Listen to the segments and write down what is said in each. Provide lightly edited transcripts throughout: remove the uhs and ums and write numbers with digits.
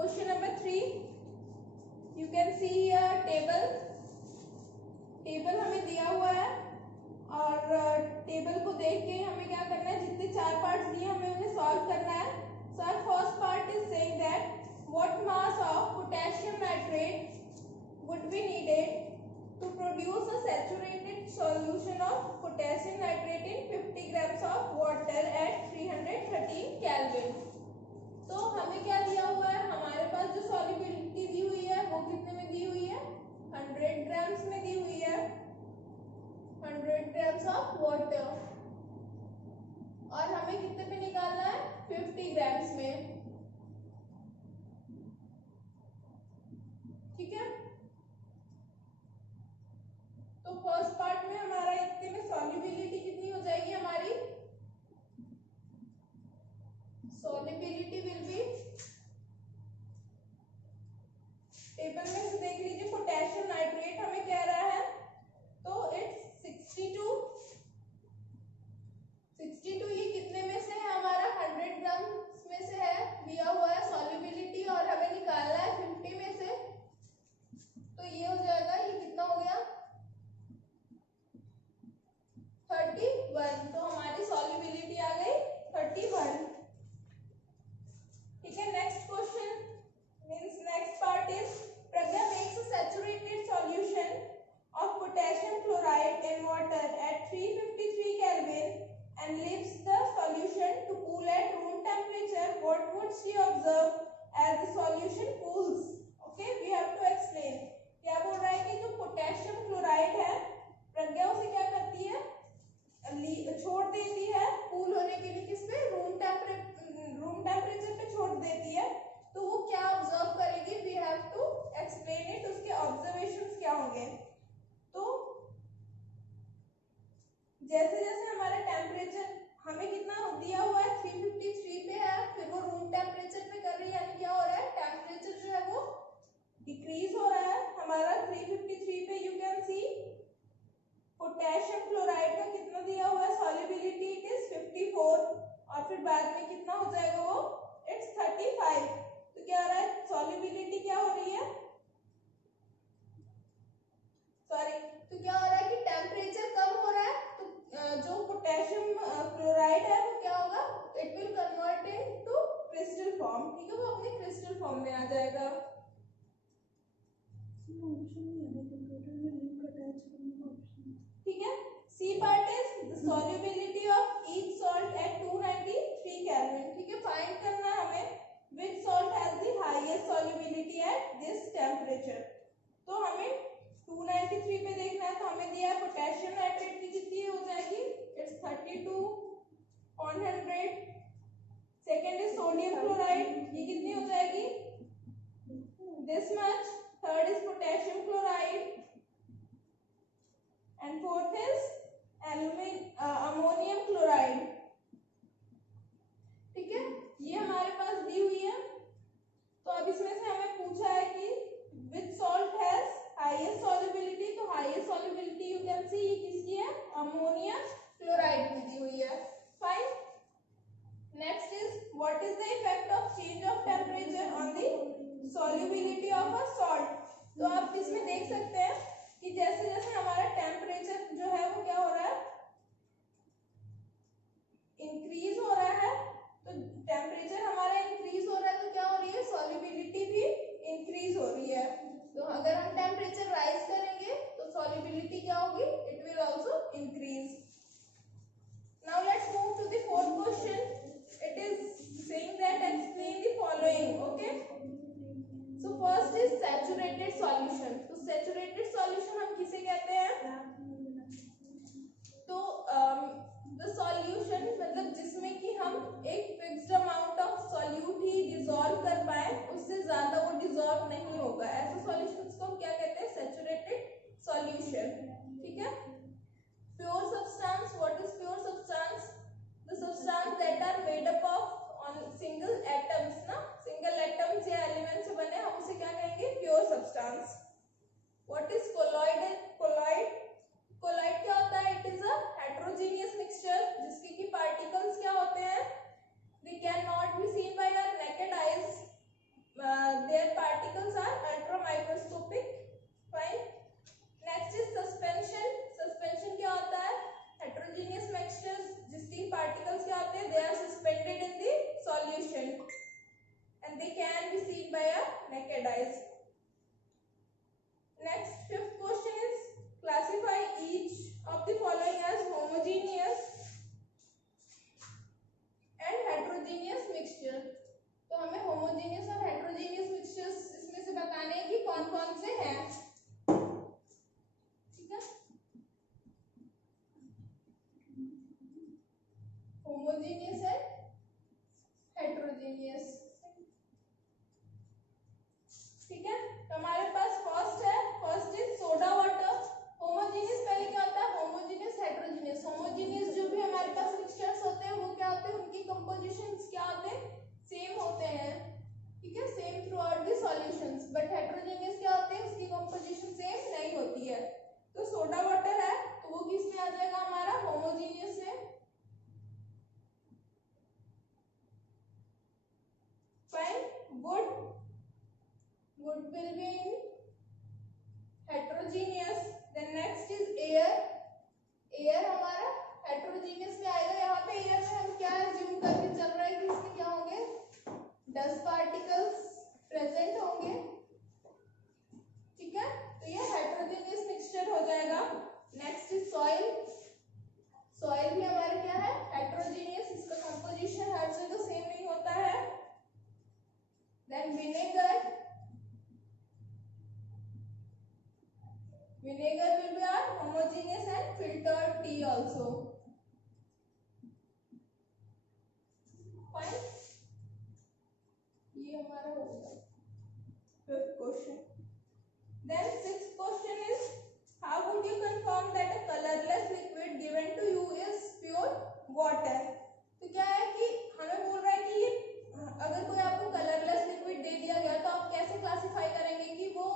Question number 3, you can C table हमें दिया हुआ है और टेबल को देख के हमें क्या करना है, जितने 4 पार्ट्स दिए हमें उन्हें सॉल्व करना है। So our first part is saying that what mass of potassium nitrate would be needed to produce a saturated solution of potassium nitrate in 50 grams of water at 313 Kelvin। तो हमें क्या दिया हुआ है, हमारे पास जो सॉल्युबिलिटी दी हुई है वो कितने में दी हुई है, 100 ग्राम्स में दी हुई है, 100 ग्राम्स ऑफ वाटर, और हमें कितने पे निकालना है, 50 ग्राम्स में। ठीक है, तो फर्स्ट पार्ट में हमारा इतने में सॉल्युबिलिटी कितनी हो जाएगी, हमारी सॉल्युबिलिटी विल बी, टेबल में से देख लीजिए पोटेशियम नाइट्रेट हमें कह रहा है, तो इट्स 62 ये कितने में से है, हमारा 100 ग्राम में से है, दिया हुआ है सॉल्युबिलिटी और हमें निकालना है 50 में से, तो ये हो जाएगा, ये कितना हो गया 31। तो हमारी सॉल्युबिलिटी आ गई 31। ठीक है, next question means next part is Pragya makes a saturated solution of potassium chloride in water at 353 kelvin and leaves the solution to cool at room temperature. What would she observe as the solution cools? Okay, we have to explain। क्या बोल रहा है कि जो potassium chloride है, प्रज्ञा उसे क्या करती है, छोड़ देती है कूल होने के लिए, किस पे, रूम टेम्परेचर पे छोड़ देती है। तो वो क्या ऑब्जर्व करेगी, we have to explain it, उसके ऑब्जर्वेशंस क्या होंगे। तो जैसे जैसे हमारा टेम्परेचर हमें कितना दिया हुआ है, 353 पे है, फिर वो रूम टेम्परेचर पे कर रही है, यानी क्या हो रहा है, टेम्परेचर जो है वो डिक्रीज हो रहा है हमारा 353 पे। You can see potassium chloride का कितना दिया हुआ है, सॉल्युबिलिटी इट इज 54, और फिर बाद में कितना हो जाएगा वो, इट्स 35। तो क्या हो रहा है, सॉल्युबिलिटी क्या हो रही है, सॉरी, तो क्या हो रहा है कि टेम्परेचर कम हो रहा है, तो जो पोटेशियम क्लोराइड है वो क्या होगा, it will convert into crystal form. ठीक है, वो अपने क्रिस्टल फॉर्म में आ जाएगा। ठीक है, C part is the solubility of each salt at 293 kelvin. ठीक है, फाइंड करना है हमें which salt has the highest solubility at this temperature. तो हमें 293 पे देखना है, तो हमें दिया है पोटेशियम नाइट्रेट की कितनी हो जाएगी, it's 32 on 100। Second is sodium chloride, ये कितनी हो जाएगी, this much. Third is potassium chloride and fourth is ammonium chloride. ठीक है, ये हमारे पास दी हुई है। तो अब इसमें से हमें पूछा है कि which salt has highest solubility, तो highest solubility you can see ये किसकी है, अमोनिया क्लोराइड में दी हुई है। Fine, next is what is the effect of change of temperature on the solubility of a salt। तो आप इसमें देख सकते हैं कि जैसे जैसे हमारा टेम्परेचर जो है वो क्या also. Fine. ये हमारा हो गया fifth question. Then sixth question is, how would you confirm that a colorless liquid given to you is pure water? तो क्या है कि हमें बोल रहा है कि ये अगर कोई आपको कलरलेस लिक्विड दे दिया गया तो आप कैसे क्लासिफाई करेंगे कि वो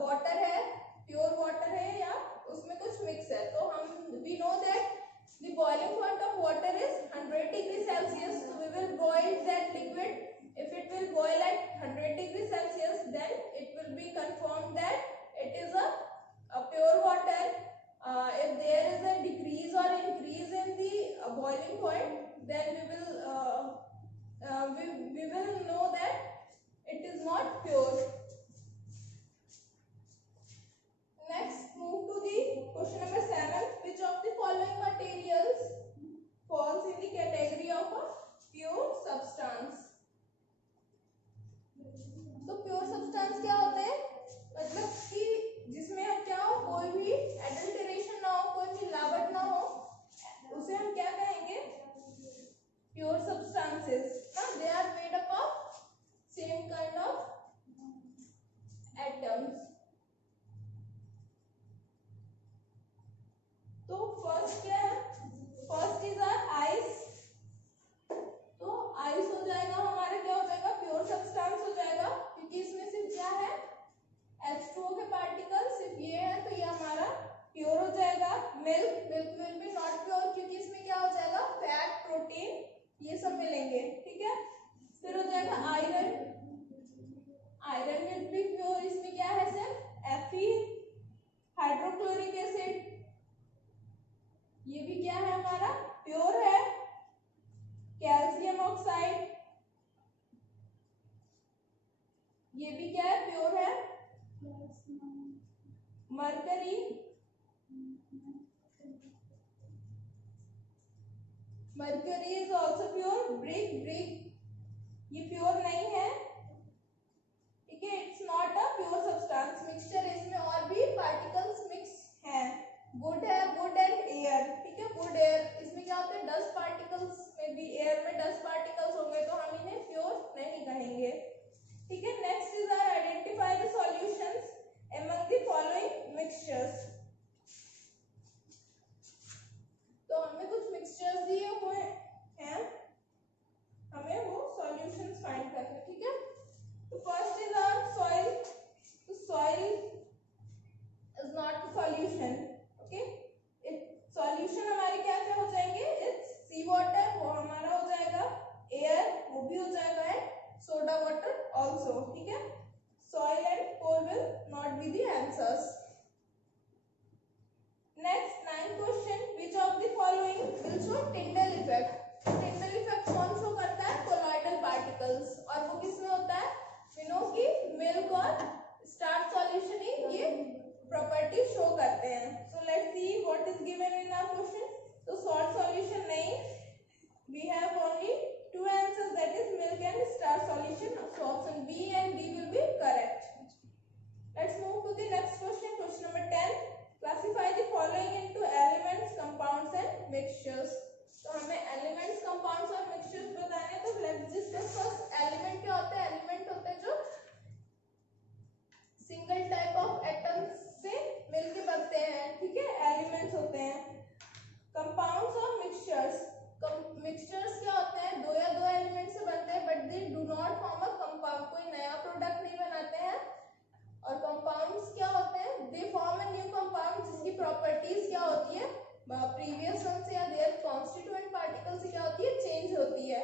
वाटर है, प्योर वाटर है या उसमें कुछ मिक्स है. तो हम we know that the boiling point of water is 100 degrees Celsius, so we will boil that liquid. If it will boil at 100 degrees Celsius, then it will be confirmed that it is a pure water. If there is a decrease or increase in the boiling point, then we will know that it is not pure. Next, move to the question number 7. Which of the following materials falls in the category of a pure substance? तो pure substance क्या होते हैं? मतलब कि जिसमें क्या हो, कोई भी एडल्टरेशन ना हो, कोई मिलावट ना हो, उसे हम क्या कहेंगे? Pure substances. ना, they are made up of same kind of atoms. तो फर्स्ट क्या है? First is our ice. तो आइस हो जाएगा हमारा, क्या हो जाएगा? प्योर सब्सटेंस हो जाएगा, क्योंकि इसमें सिर्फ क्या है? H2O के पार्टिकल सिर्फ ये है, तो ये हमारा प्योर हो जाएगा. Milk will be not pure, क्योंकि इसमें क्या हो जाएगा? फैट, प्रोटीन, ये सब मिलेंगे. ठीक है. फिर हो जाएगा iron. Iron will be pure. इसमें क्या है? सिर्फ Fe, हाइड्रोक्लोरिक एसिड, ये भी क्या है? हमारा प्योर है. कैल्शियम ऑक्साइड, ये भी क्या है? प्योर है. Mercury, mercury is also pure. Brick ये प्योर नहीं है. ठीक है. It's not a pure substance. Mixture है, इसमें और भी पार्टिकल्स मिक्स हैं. वुड है, वुड एंड एयर. ठीक है. वुड, एयर, इसमें क्या होते हैं? डस्ट पार्टिकल्स में भी, एयर में डस्ट पार्टिकल्स होंगे, तो हम इन्हें प्योर नहीं कहेंगे. ठीक है. Next is R identify the solutions among the following mixtures. तो हमें कुछ मिक्सचर्स दिए हुए हैं, हमें वो सॉल्यूशंस फाइंड करने. ठीक है. तो फर्स्ट इज आवर सॉइल. तो soil is not the solution. Okay. Solution हमारे क्या क्या हो जाएंगे? इट्स सी वाटर, वो हमारा हो जाएगा. एयर, वो भी हो जाएगा. And soda water also. ठीक है. Soil and coal will not be the answers. Next, 9th question. Which of the following will show Tyndall effect? Tyndall effect कौन शो करता है? Colloidal particles. और वो किसमें होता है? We know कि milk और starch solution ही ये property शो करते हैं. So let's see what is given in our question. तो salt solution नहीं. We have only two answers, that is milk and starch solution. So option B and D will be correct. Let's move to the next question. Question number 10. Classify the following into elements, compounds and mixtures. तो हमें elements, compounds और mixtures बताने. तो let's discuss first element. क्या होते हैं? element होते हैं जो single type of atoms से मिलके बनते हैं. ठीक है. elements होते हैं. compounds और mixtures. मिक्सचर्स क्या होते हैं? दो या दो एलिमेंट से बनते हैं, but they do not form a compound. कोई नया प्रोडक्ट नहीं बनाते हैं. और कंपाउंड्स क्या होते हैं? They form a new compound, जिसकी प्रॉपर्टीज क्या होती है? प्रीवियस वन से या देयर कॉन्स्टिट्यूएंट पार्टिकल से क्या होती है? चेंज होती है.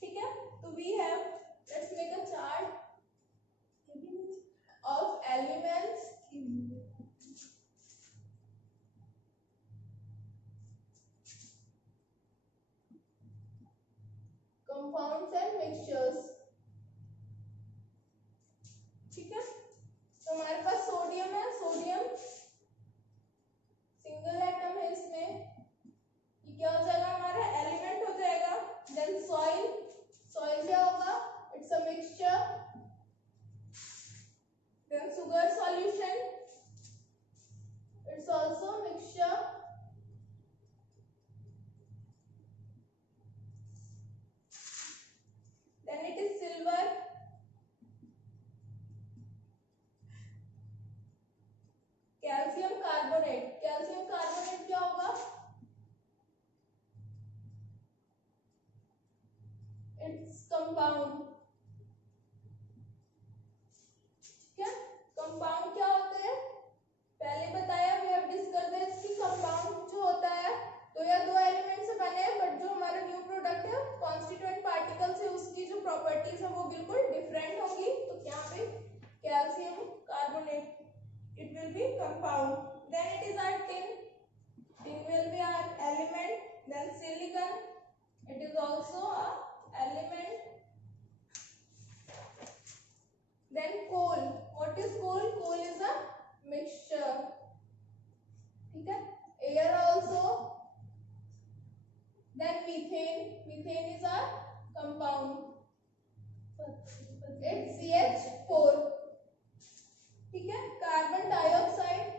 ठीक है. तो we have, let's make a chart of elements, compounds and mixtures. ठीक है. तो हमारे पास सोडियम है. सोडियम सिंगल एटम है. इसमें ये क्या हो जाएगा? हमारा एलिमेंट हो जाएगा. Then soil. सॉइल क्या होगा? It's a mixture. Then sugar solution, it's also mixture. Compound. क्या कंपाउंड क्या होते हैं? पहले बताया, वी हैव डिस्कस्ड दिस कि कंपाउंड जो होता है तो या दो एलिमेंट से बने हैं, बट जो हमारा न्यू प्रोडक्ट है कॉन्स्टिट्यूएंट पार्टिकल से उसकी जो प्रॉपर्टीज है वो बिल्कुल डिफरेंट होगी। तो यहाँ पे calcium carbonate, it will be compound. Then it is our tin. Tin will be our element. Then silicon, it is also a element. Then coal. What is coal? Coal is a mixture. ठीक है? Air also. Then methane. Methane is a compound. It's CH4. ठीक है? Carbon dioxide,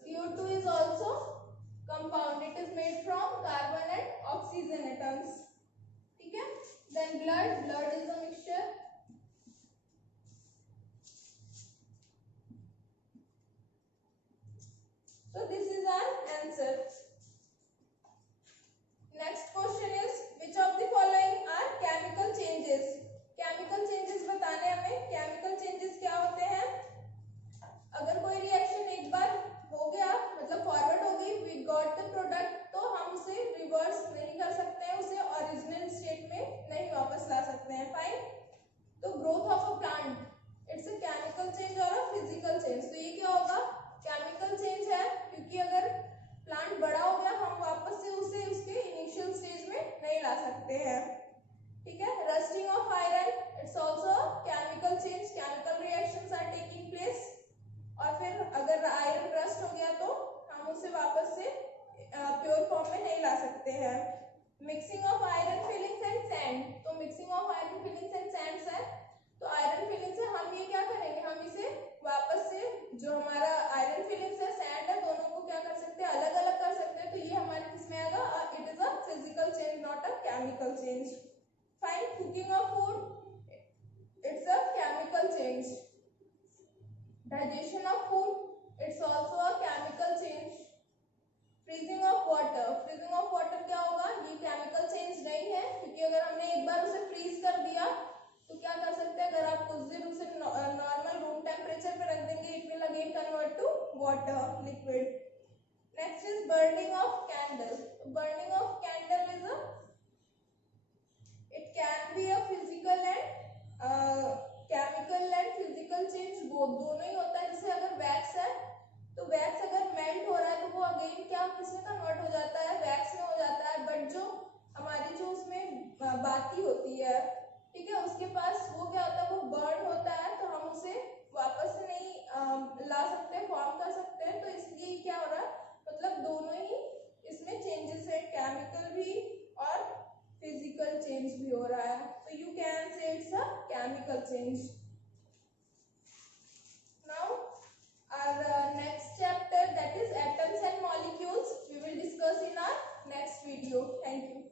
CO2 is also compound. It is made from carbon and oxygen atoms. ठीक है? Then blood. Blood is a mixture. So this is our answer. Next question is, which of the following are chemical changes? Chemical changes बताने हमें, chemical changes क्या होते हैं? अगर कोई reaction एक बार हो गया, मतलब फॉरवर्ड हो गई, वी गॉट द प्रोडक्ट, तो हम उसे रिवर्स नहीं कर सकते हैं, उसे ओरिजिनल स्टेट में नहीं वापस ला सकते हैं। फाइन। तो growth of a plant, it's a chemical change और अ फिजिकल चेंज। तो ये क्या होगा? केमिकल चेंज है, क्योंकि अगर प्लांट बड़ा हो गया हम वापस से उसे उसके इनिशियल स्टेज में नहीं ला सकते हैं। ठीक है? Rusting of iron, it's also chemical change, chemical reactions are taking place. और फिर अगर आयरन रस्ट हो गया तो हम उसे वापस से प्योर फॉर्म में नहीं ला सकते हैं। Mixing of iron filings and sand, तो mixing of iron filings and sands है, तो आयरन फिलिंग से हम ये क्या करेंगे, हम इसे वापस से जो हमारा आयरन फिलिंग्स है, सैंड है, दोनों को क्या कर सकते हैं, अलग अलग कर सकते हैं। तो ये हमारे किसमें आएगा? It is a physical change, not a chemical change. Fine. Cooking of food, it's a chemical change. Digestion of food, it's also a chemical change. Freezing of water, freezing of water क्या होगा? ये chemical change नहीं है, क्योंकि अगर हमने एक बार उसे freeze कर दिया तो क्या कर सकते हैं, अगर आप कुछ देर उसे नॉर्मल रूम टेम्परेचर पे रख देंगे, it will again convert to water, liquid. Next is burning of candle. Burning of candle is a, it can be a physical and chemical and physical change, वो दोनों ही होता है। जैसे अगर वैक्स है तो वैक्स अगर मेल्ट हो रहा है तो वो अगेन क्या किसमें कन्वर्ट हो जाता है, वैक्स में हो जाता है। बट जो हमारी जो उसमें बाती होती है, ठीक है, उसके पास वो क्या होता है, वो बर्न होता है, तो हम उसे वापस से नहीं ला सकते, फॉर्म कर सकते हैं। तो इसलिए क्या हो रहा है, मतलब दोनों ही इसमें चेंजेस है, केमिकल भी और फिजिकल चेंज भी हो रहा है। तो you can say it's a chemical change. Now our next chapter, that is atoms and molecules, we will discuss in our next video. Thank you.